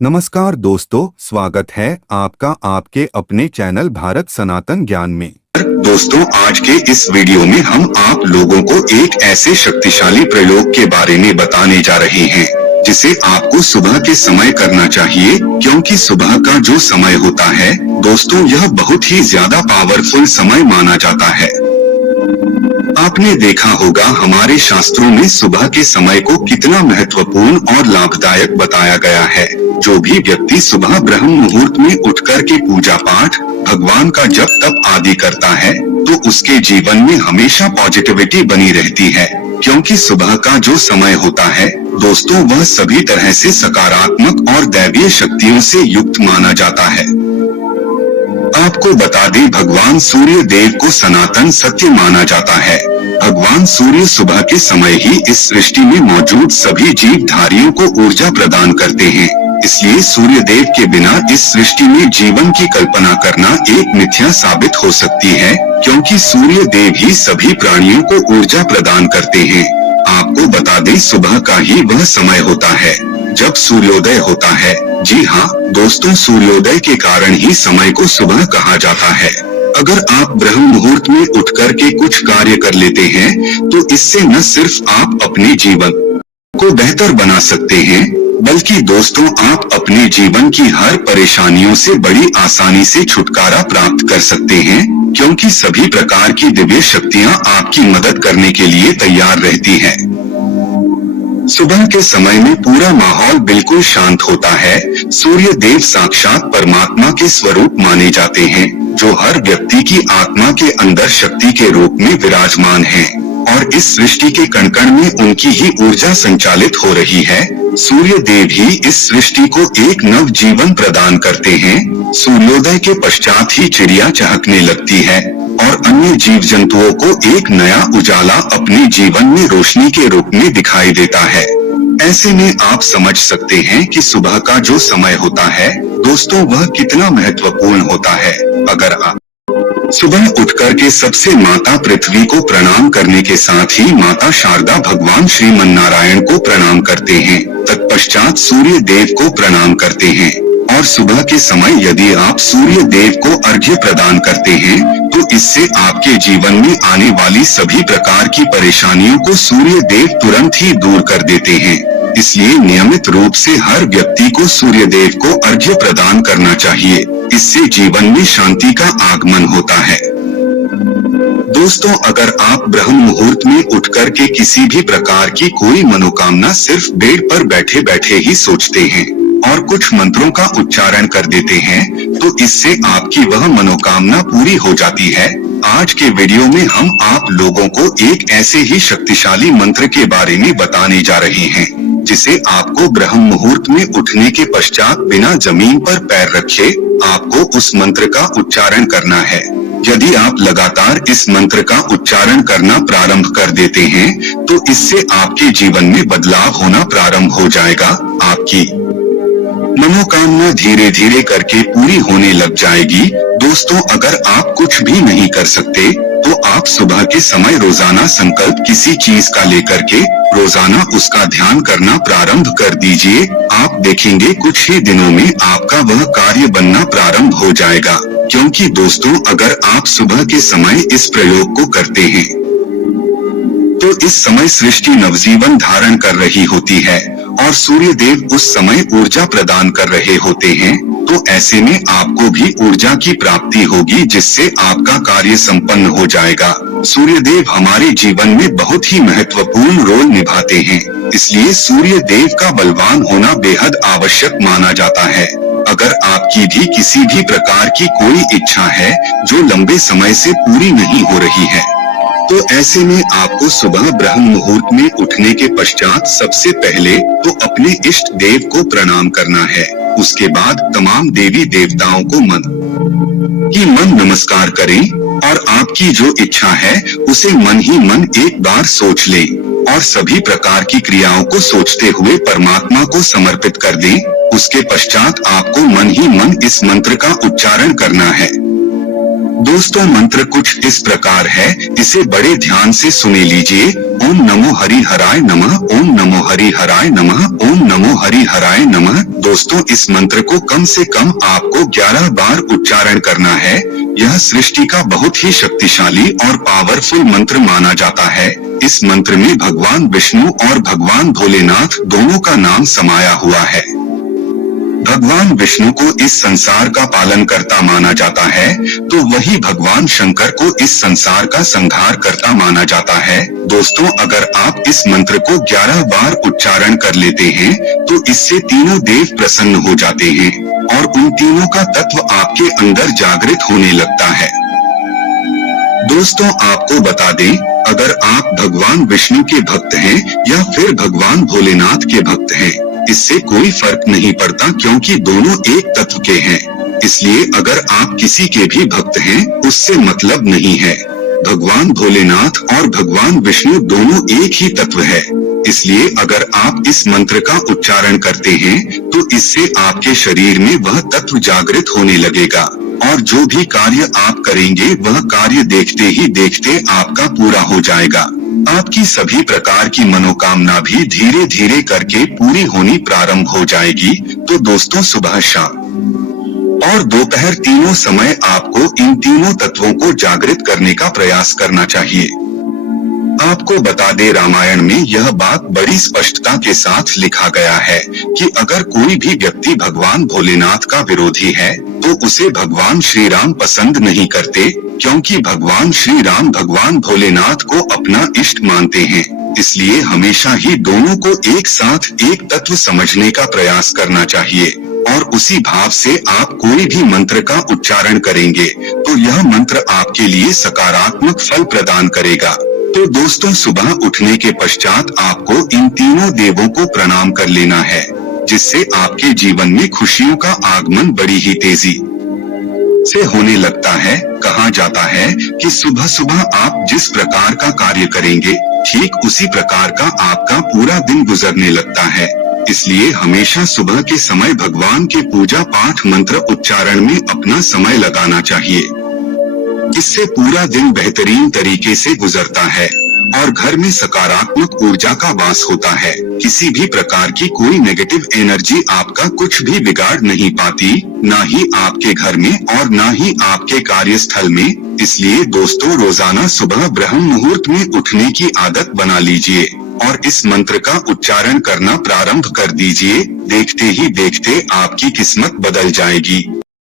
नमस्कार दोस्तों, स्वागत है आपका आपके अपने चैनल भारत सनातन ज्ञान में। दोस्तों, आज के इस वीडियो में हम आप लोगों को एक ऐसे शक्तिशाली प्रयोग के बारे में बताने जा रहे हैं जिसे आपको सुबह के समय करना चाहिए, क्योंकि सुबह का जो समय होता है दोस्तों, यह बहुत ही ज्यादा पावरफुल समय माना जाता है। आपने देखा होगा हमारे शास्त्रों में सुबह के समय को कितना महत्वपूर्ण और लाभदायक बताया गया है। जो भी व्यक्ति सुबह ब्रह्म मुहूर्त में उठकर के पूजा पाठ, भगवान का जप तप आदि करता है तो उसके जीवन में हमेशा पॉजिटिविटी बनी रहती है, क्योंकि सुबह का जो समय होता है दोस्तों, वह सभी तरह से सकारात्मक और दैवीय शक्तियों से युक्त माना जाता है। आपको बता दें, भगवान सूर्य देव को सनातन सत्य माना जाता है। भगवान सूर्य सुबह के समय ही इस सृष्टि में मौजूद सभी जीवधारियों को ऊर्जा प्रदान करते हैं। इसलिए सूर्य देव के बिना इस सृष्टि में जीवन की कल्पना करना एक मिथ्या साबित हो सकती है, क्योंकि सूर्य देव ही सभी प्राणियों को ऊर्जा प्रदान करते हैं। आपको बता दें, सुबह का ही वह समय होता है जब सूर्योदय होता है। जी हाँ दोस्तों, सूर्योदय के कारण ही समय को सुबह कहा जाता है। अगर आप ब्रह्म मुहूर्त में उठकर के कुछ कार्य कर लेते हैं तो इससे न सिर्फ आप अपने जीवन को बेहतर बना सकते हैं, बल्कि दोस्तों आप अपने जीवन की हर परेशानियों से बड़ी आसानी से छुटकारा प्राप्त कर सकते हैं, क्योंकि सभी प्रकार की दिव्य शक्तियाँ आपकी मदद करने के लिए तैयार रहती हैं। सुबह के समय में पूरा माहौल बिल्कुल शांत होता है। सूर्य देव साक्षात परमात्मा के स्वरूप माने जाते हैं, जो हर व्यक्ति की आत्मा के अंदर शक्ति के रूप में विराजमान हैं, और इस सृष्टि के कण कण में उनकी ही ऊर्जा संचालित हो रही है। सूर्य देव ही इस सृष्टि को एक नव जीवन प्रदान करते हैं। सूर्योदय के पश्चात ही चिड़िया चहकने लगती है और अन्य जीव जंतुओं को एक नया उजाला अपने जीवन में रोशनी के रूप में दिखाई देता है। ऐसे में आप समझ सकते हैं कि सुबह का जो समय होता है दोस्तों, वह कितना महत्वपूर्ण होता है। अगर आप सुबह उठकर के सबसे माता पृथ्वी को प्रणाम करने के साथ ही माता शारदा, भगवान श्रीमन नारायण को प्रणाम करते हैं, तत्पश्चात सूर्य देव को प्रणाम करते हैं, और सुबह के समय यदि आप सूर्य देव को अर्घ्य प्रदान करते हैं तो इससे आपके जीवन में आने वाली सभी प्रकार की परेशानियों को सूर्य देव तुरंत ही दूर कर देते हैं। इसलिए नियमित रूप से हर व्यक्ति को सूर्य देव को अर्घ्य प्रदान करना चाहिए। इससे जीवन में शांति का आगमन होता है। दोस्तों, अगर आप ब्रह्म मुहूर्त में उठकर के किसी भी प्रकार की कोई मनोकामना सिर्फ बेड पर बैठे बैठे ही सोचते हैं और कुछ मंत्रों का उच्चारण कर देते हैं तो इससे आपकी वह मनोकामना पूरी हो जाती है। आज के वीडियो में हम आप लोगों को एक ऐसे ही शक्तिशाली मंत्र के बारे में बताने जा रहे हैं जिसे आपको ब्रह्म मुहूर्त में उठने के पश्चात बिना जमीन पर पैर रखे आपको उस मंत्र का उच्चारण करना है। यदि आप लगातार इस मंत्र का उच्चारण करना प्रारंभ कर देते हैं तो इससे आपके जीवन में बदलाव होना प्रारंभ हो जाएगा। आपकी मनोकामना धीरे धीरे करके पूरी होने लग जाएगी। दोस्तों, अगर आप कुछ भी नहीं कर सकते तो आप सुबह के समय रोजाना संकल्प किसी चीज का लेकर के रोजाना उसका ध्यान करना प्रारंभ कर दीजिए। आप देखेंगे कुछ ही दिनों में आपका वह कार्य बनना प्रारंभ हो जाएगा, क्योंकि दोस्तों अगर आप सुबह के समय इस प्रयोग को करते हैं तो इस समय सृष्टि नवजीवन धारण कर रही होती है और सूर्य देव उस समय ऊर्जा प्रदान कर रहे होते हैं। तो ऐसे में आपको भी ऊर्जा की प्राप्ति होगी, जिससे आपका कार्य संपन्न हो जाएगा। सूर्य देव हमारे जीवन में बहुत ही महत्वपूर्ण रोल निभाते हैं, इसलिए सूर्य देव का बलवान होना बेहद आवश्यक माना जाता है। अगर आपकी भी किसी भी प्रकार की कोई इच्छा है जो लंबे समय से पूरी नहीं हो रही है तो ऐसे में आपको सुबह ब्रह्म मुहूर्त में उठने के पश्चात सबसे पहले तो अपने इष्ट देव को प्रणाम करना है। उसके बाद तमाम देवी देवताओं को मन नमस्कार करें और आपकी जो इच्छा है उसे मन ही मन एक बार सोच लें और सभी प्रकार की क्रियाओं को सोचते हुए परमात्मा को समर्पित कर दें। उसके पश्चात आपको मन ही मन इस मंत्र का उच्चारण करना है। दोस्तों मंत्र कुछ इस प्रकार है, इसे बड़े ध्यान से सुने लीजिए। ओम नमो हरि हराय नमः, ओम नमो हरि हराय नमः, ओम नमो हरि हराय नमः। दोस्तों इस मंत्र को कम से कम आपको 11 बार उच्चारण करना है। यह सृष्टि का बहुत ही शक्तिशाली और पावरफुल मंत्र माना जाता है। इस मंत्र में भगवान विष्णु और भगवान भोलेनाथ दोनों का नाम समाया हुआ है। भगवान विष्णु को इस संसार का पालन करता माना जाता है, तो वही भगवान शंकर को इस संसार का संहार करता माना जाता है। दोस्तों अगर आप इस मंत्र को 11 बार उच्चारण कर लेते हैं, तो इससे तीनों देव प्रसन्न हो जाते हैं और उन तीनों का तत्व आपके अंदर जागृत होने लगता है। दोस्तों आपको बता दें, अगर आप भगवान विष्णु के भक्त हैं या फिर भगवान भोलेनाथ के भक्त हैं, इससे कोई फर्क नहीं पड़ता, क्योंकि दोनों एक तत्व के हैं। इसलिए अगर आप किसी के भी भक्त हैं, उससे मतलब नहीं है। भगवान भोलेनाथ और भगवान विष्णु दोनों एक ही तत्व है। इसलिए अगर आप इस मंत्र का उच्चारण करते हैं, तो इससे आपके शरीर में वह तत्व जागृत होने लगेगा और जो भी कार्य आप करेंगे वह कार्य देखते ही देखते आपका पूरा हो जाएगा। आपकी सभी प्रकार की मनोकामना भी धीरे धीरे करके पूरी होनी प्रारंभ हो जाएगी। तो दोस्तों सुबह, शाम और दोपहर तीनों समय आपको इन तीनों तत्वों को जागृत करने का प्रयास करना चाहिए। आपको बता दे, रामायण में यह बात बड़ी स्पष्टता के साथ लिखा गया है कि अगर कोई भी व्यक्ति भगवान भोलेनाथ का विरोधी है, तो उसे भगवान श्री राम पसंद नहीं करते, क्योंकि भगवान श्री राम भगवान भोलेनाथ को अपना इष्ट मानते हैं। इसलिए हमेशा ही दोनों को एक साथ एक तत्व समझने का प्रयास करना चाहिए और उसी भाव से आप कोई भी मंत्र का उच्चारण करेंगे, तो यह मंत्र आपके लिए सकारात्मक फल प्रदान करेगा। तो दोस्तों सुबह उठने के पश्चात आपको इन तीनों देवों को प्रणाम कर लेना है, जिससे आपके जीवन में खुशियों का आगमन बड़ी ही तेजी से होने लगता है। कहा जाता है कि सुबह सुबह आप जिस प्रकार का कार्य करेंगे, ठीक उसी प्रकार का आपका पूरा दिन गुजरने लगता है। इसलिए हमेशा सुबह के समय भगवान के पूजा पाठ मंत्र उच्चारण में अपना समय लगाना चाहिए। इससे पूरा दिन बेहतरीन तरीके से गुजरता है और घर में सकारात्मक ऊर्जा का वास होता है। किसी भी प्रकार की कोई नेगेटिव एनर्जी आपका कुछ भी बिगाड़ नहीं पाती, ना ही आपके घर में और ना ही आपके कार्यस्थल में। इसलिए दोस्तों रोजाना सुबह ब्रह्म मुहूर्त में उठने की आदत बना लीजिए और इस मंत्र का उच्चारण करना प्रारंभ कर दीजिए। देखते ही देखते आपकी किस्मत बदल जाएगी।